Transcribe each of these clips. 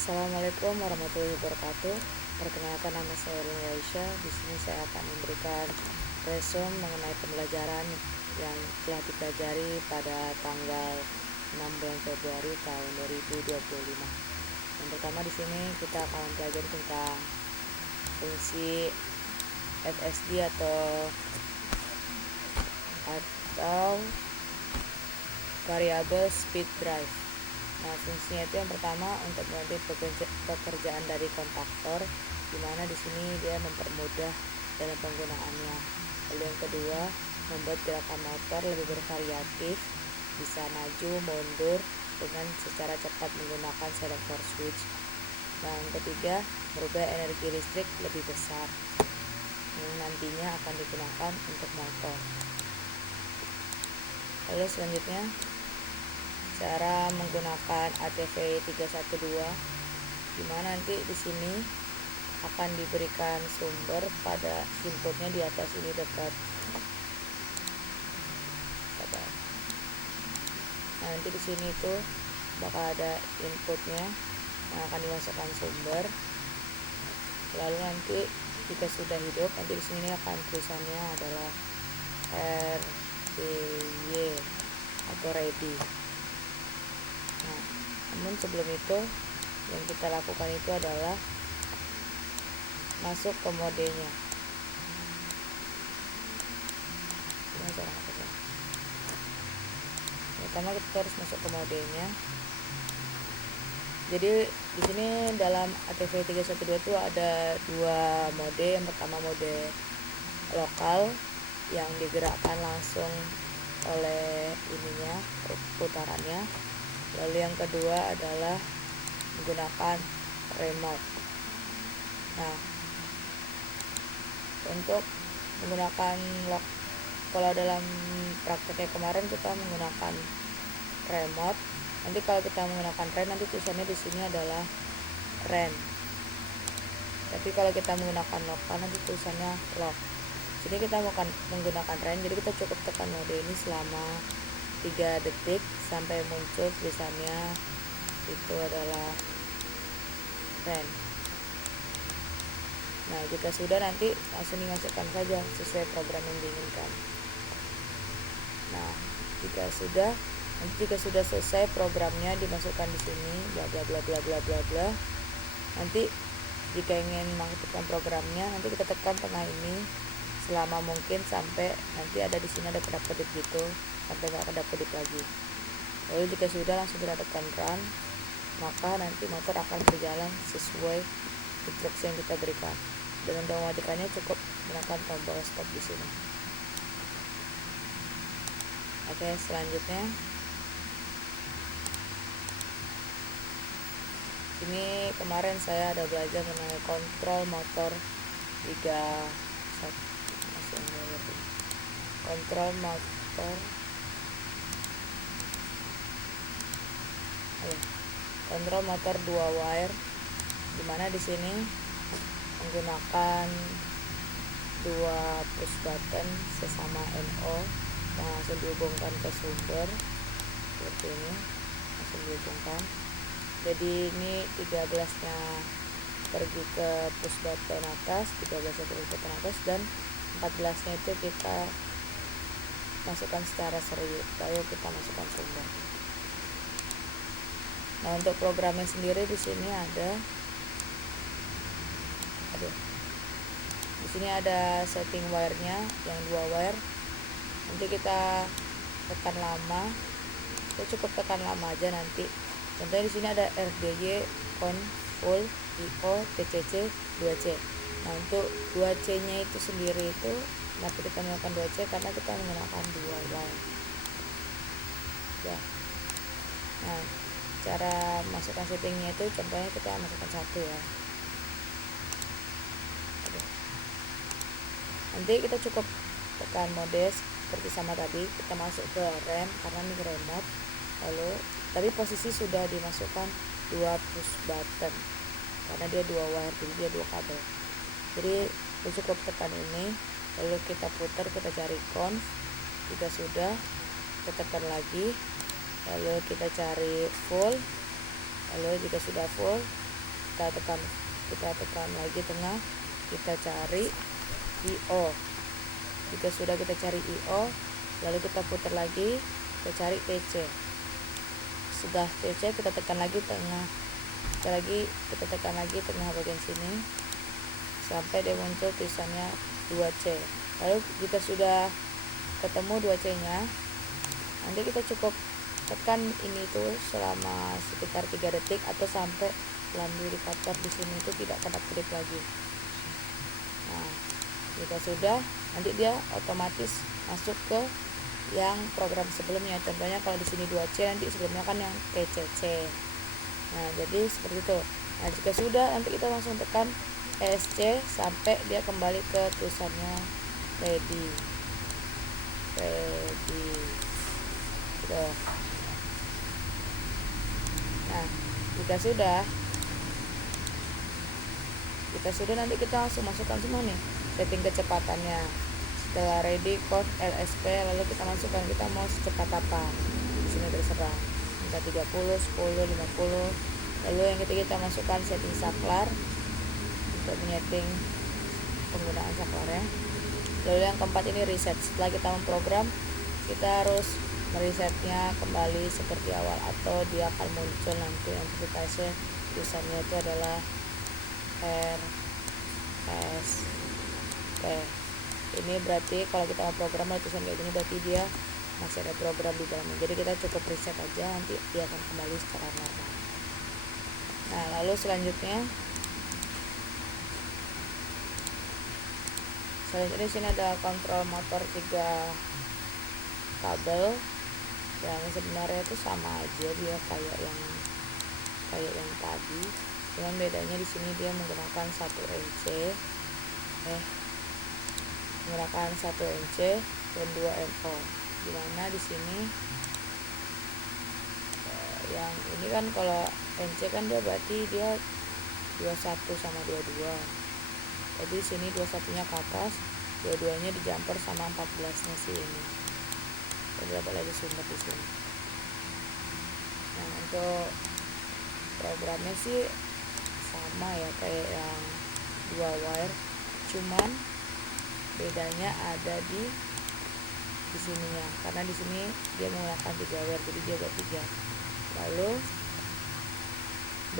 Assalamualaikum warahmatullahi wabarakatuh. Perkenalkan, nama saya Rina Aisyah. Di sini saya akan memberikan resume mengenai pembelajaran yang telah dipelajari pada tanggal 6 bulan Februari tahun 2025. Yang pertama di sini kita akan mempelajari tentang fungsi FSD atau variable speed drive. Nah, fungsinya itu yang pertama untuk membantu pekerjaan dari kontaktor, di mana di sini dia mempermudah dalam penggunaannya. Lalu yang kedua, membuat gerakan motor lebih bervariatif, bisa maju mundur dengan secara cepat menggunakan selector switch. Dan yang ketiga, merubah energi listrik lebih besar yang nantinya akan digunakan untuk motor. Lalu selanjutnya, cara menggunakan ATV 312, di mana nanti di sini akan diberikan sumber pada inputnya di atas ini dekat. Nah, nanti di sini itu bakal ada inputnya yang akan dimasukkan sumber. Lalu nanti jika sudah hidup, nanti di sini akan tulisannya adalah RDY atau ready. Nah, namun sebelum itu yang kita lakukan itu adalah masuk ke modenya. Pertama kita harus masuk ke modenya. Jadi di sini dalam ATV 312 itu ada dua mode. Yang pertama mode lokal yang digerakkan langsung oleh ininya, putarannya. Lalu yang kedua adalah menggunakan remote. Nah, untuk menggunakan kalau dalam prakteknya kemarin kita menggunakan remote. Nanti kalau kita menggunakan REN, nanti tulisannya di sini adalah REN. Tapi kalau kita menggunakan lokal, nanti tulisannya lock. Jadi kita menggunakan REN, jadi kita cukup tekan mode ini selama 3 detik sampai muncul tulisannya itu adalah REN. Nah, jika sudah nanti langsung dimasukkan saja sesuai program yang diinginkan. Nah, jika sudah selesai programnya dimasukkan di sini bla bla bla bla bla bla bla. Nanti jika ingin mengaktifkan programnya, nanti kita tekan tengah ini selama mungkin sampai nanti ada di sini ada kedap-kedip gitu, sampai nggak kedap-kedip lagi. Lalu jika sudah langsung kita tekan run, maka nanti motor akan berjalan sesuai instruksi yang kita berikan. Dan untuk mematikannya cukup menekan tombol stop di sini. Oke, selanjutnya ini kemarin saya ada belajar mengenai kontrol motor 3 kontrol motor 2 wire, dimana di sini menggunakan 2 push button sesama NO yang langsung dihubungkan ke sumber seperti ini, langsung dihubungkan. Jadi ini 13-nya pergi ke push button atas, 13-nya ke push button atas, dan 14-nya itu kita masukkan secara seri. Lalu kita masukkan sumber. Nah, untuk programnya sendiri di sini di sini ada setting wire-nya yang 2 wire. Nanti kita tekan lama. Kita cukup tekan lama aja nanti. Contohnya di sini ada RDY, on, full, IO, TCC, 2C. Nah, untuk 2C-nya itu sendiri itu kenapa kita menggunakan 2C? Karena kita menggunakan 2 wire. Ya. Nah, cara masukkan settingnya itu contohnya kita masukkan 1 ya. Nanti kita cukup tekan mode seperti sama tadi, kita masuk ke REM karena ini remote. Lalu tapi posisi sudah dimasukkan 2 push button karena dia 2 wire, jadi dia 2 kabel. Jadi kita cukup tekan ini, lalu kita putar, kita cari conf. Jika sudah, kita tekan lagi, lalu kita cari full. Lalu jika sudah full, kita tekan lagi tengah, kita cari IO. Jika sudah kita cari IO, lalu kita putar lagi, kita cari TC. Sudah TC, kita tekan lagi tengah, kita tekan lagi tengah bagian sini sampai dia muncul tulisannya 2C. Lalu jika sudah ketemu 2C nya, nanti kita cukup tekan ini tuh selama sekitar 3 detik atau sampai lampu indikator di sini itu tidak kedap-kedip lagi. Nah, jika sudah, nanti dia otomatis masuk ke yang program sebelumnya. Contohnya kalau di sini 2C, nanti sebelumnya kan yang TCC. Nah, jadi seperti itu. Nah, jika sudah, nanti kita langsung tekan ESC sampai dia kembali ke tulisannya ready. Gitu. Nah, jika sudah nanti kita langsung masukkan semua nih setting kecepatannya. Setelah ready, code LSP, lalu kita masukkan kita mau secepat apa. Di sini terserah. Minta 30, 10, 50. Lalu yang ketiga kita masukkan setting saklar untuk menyeting penggunaan saklarnya. Lalu yang keempat ini reset. Setelah kita memprogram, kita harus meresetnya kembali seperti awal atau dia akan muncul nanti notifikasi tulisannya itu adalah RSP. Ini berarti kalau kita mau program tulisan kayak gini berarti dia masih ada program di dalamnya. Jadi kita cukup reset aja, nanti dia akan kembali secara normal. Nah, lalu selanjutnya di sini ada kontrol motor 3 kabel yang sebenarnya itu sama aja, dia kayak yang tadi, cuman bedanya di sini dia menggunakan 1 NC dan 2 NO. Dimana di sini yang ini kan kalau NC kan dia berarti dia 21 sama 22. Jadi di sini 21-nya ke atas, 22-nya dijumper sama 14-nya sih ini. Jadi dapat lagi sumber di sini. Nah, untuk programnya sih sama ya kayak yang 2 wire, cuman bedanya ada di sininya, karena di sini dia menggunakan 3 wire, jadi dia buat 3. Lalu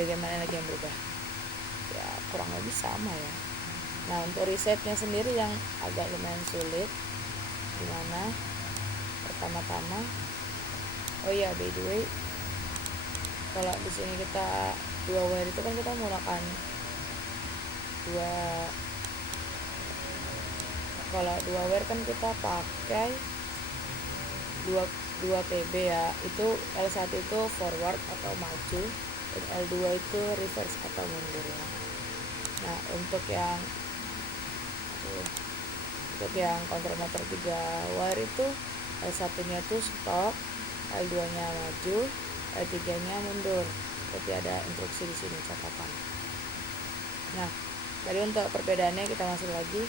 bagaimana lagi yang berubah? Ya kurang lebih sama ya. Nah, untuk resetnya sendiri yang agak lumayan sulit, dimana pertama-tama, oh ya by the way, kalau di sini kita 2 wire itu kan kita menggunakan 2 wire kan kita pakai 2 PB ya. Itu L1 itu forward atau maju, dan L2 itu reverse atau mundur ya. Nah, untuk yang kontrol motor 3 wire itu L1 nya itu stop, L2 nya maju, L3 nya mundur. Tapi ada instruksi di sini catatan. Nah, tadi untuk perbedaannya kita masuk lagi.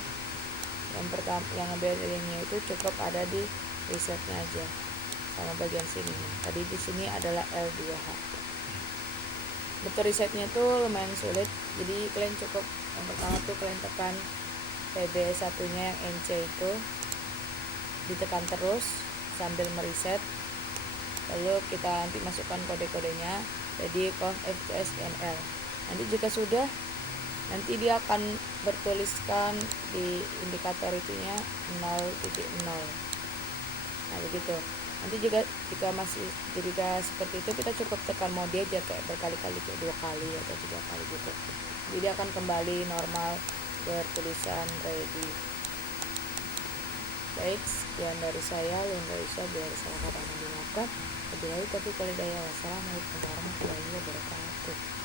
Yang pertama, yang ngebedainnya itu cukup ada di resetnya aja sama bagian sini. Tadi di sini adalah L2H. Untuk resetnya itu lumayan sulit, jadi kalian cukup yang pertama tuh kalian tekan PB satunya yang NC itu ditekan terus sambil mereset. Lalu kita nanti masukkan kode-kodenya, jadi conf FCSNL. Nanti jika sudah, nanti dia akan bertuliskan di indikator itunya 0.0. Nah, begitu. Nanti jika seperti itu, kita cukup tekan mode aja kayak berkali-kali, kayak 2 kali atau 3 kali gitu. Jadi dia akan kembali normal bertulisan ready. Baik, sekian dari saya, Lundoisa, biar salah kata dimaafkan. Wabillahi taufiq wal hidayah. Wassalamualaikum warahmatullahi wabarakatuh.